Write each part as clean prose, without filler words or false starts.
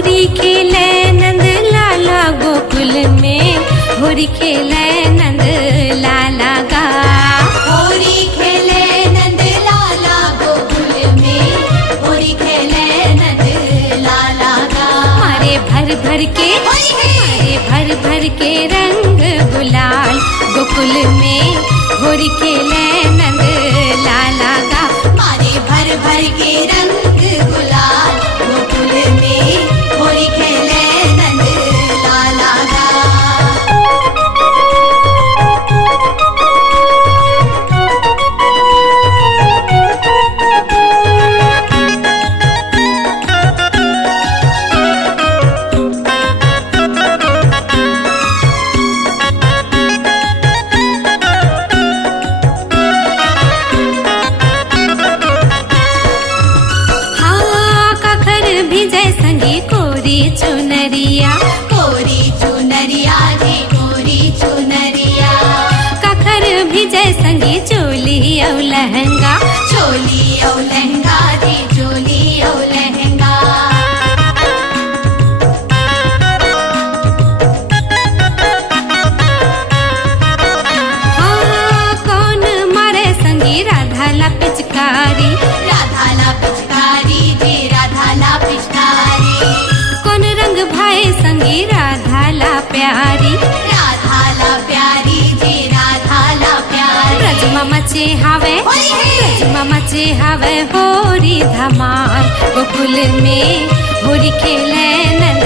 होरी खेले नंद लाला गोकुल में, होरी खेले नंद लाला गा। होरी खेले नंद लाला गोकुल में, होरी खेले नंद लाला गा। मारे भर भर के, मारे भर भर के रंग गुलाल गोकुल में, होरी खेले नंद लाला गा। मारे भर भर के रंग गुलाल गोकुल में, होरी खेले नंद लाला गा। हाँ कखर भिजै संगी कोरी चुनरिया, कोरी चुनरिया रे कोरी चुनरिया। कखर भिजै संगी चोली औ लहंगा, चोली औ लहंगा रे चोली औ लहंगा। हाँ कौन मारे संगी राधा ला पिचकारी, राधा ला पिचकारी रे राधा ला पिचकारी। कौन रंग भाई संगी राधा ला प्यारी, राधा ला प्यारी रे राधा ला प्यारी। ब्रजमा मचे हावे, ब्रजमा मचे हावे होरी धमाल गोकुल में, होरी खेले नंद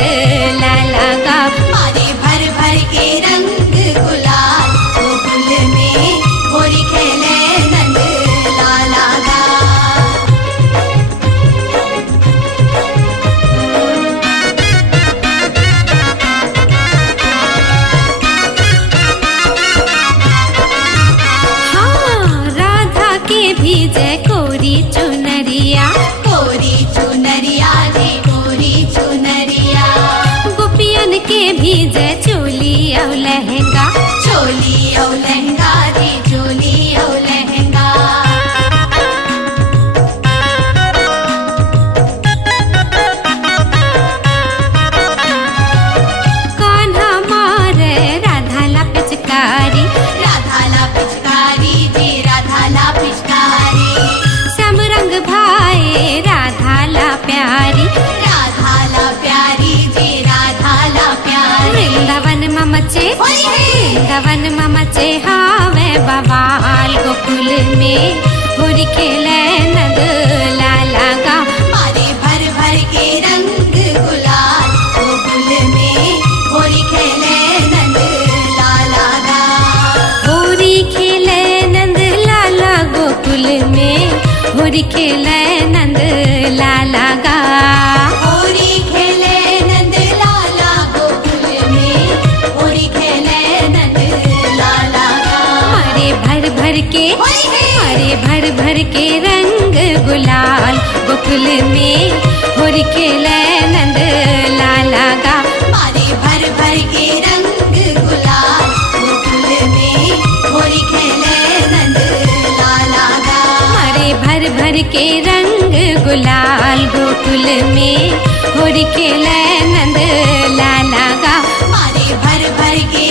लाला गा। मारे भर भर के रंग गुलाल गोकुल में, होरी खेले नंद लाला गा। हाँ राधा के भीजे कोरी चुनरिया, कोरी चुनरिया रे कोरी चुनरिया। गोपियन के भीजे चोली औ लहंगा, चोली औ लहंगा रे चोली औ लहंगा। कान्हा मारे राधा ला पिचकारी, राधा ला पिचकारी रे राधा ला पिचकारी। श्याम रंग भाई राधा ला प्यारी, राधा ला प्यारी रे राधा ला प्यारी। वृंदावन ममचे, वृंदावन ममचे हावे बवाल गोकुल में, होरी खेले नंद लाला गा। मारे भर भर के रंग गुलाल गोकुल में, होरी खेले नंद लाला गा। होरी खेले नंद लाला गोकुल में, होरी खेले नंद लाला गा। होरी खेले नंद लाला गोकुल में, होरी खेले नंद लाला गा। मारे भर भर के, मारे भर भर के रंग गुलाल गोकुल में, होरी खेले नंद लाला गा। मारे भर भर के रंग गुलाल गोकुल में, होरी खेले नंद लाला गा। मारे भर भर के रंग गुलाल गोकुल में, होरी खेले नंद लाला गा। मारे भर भर के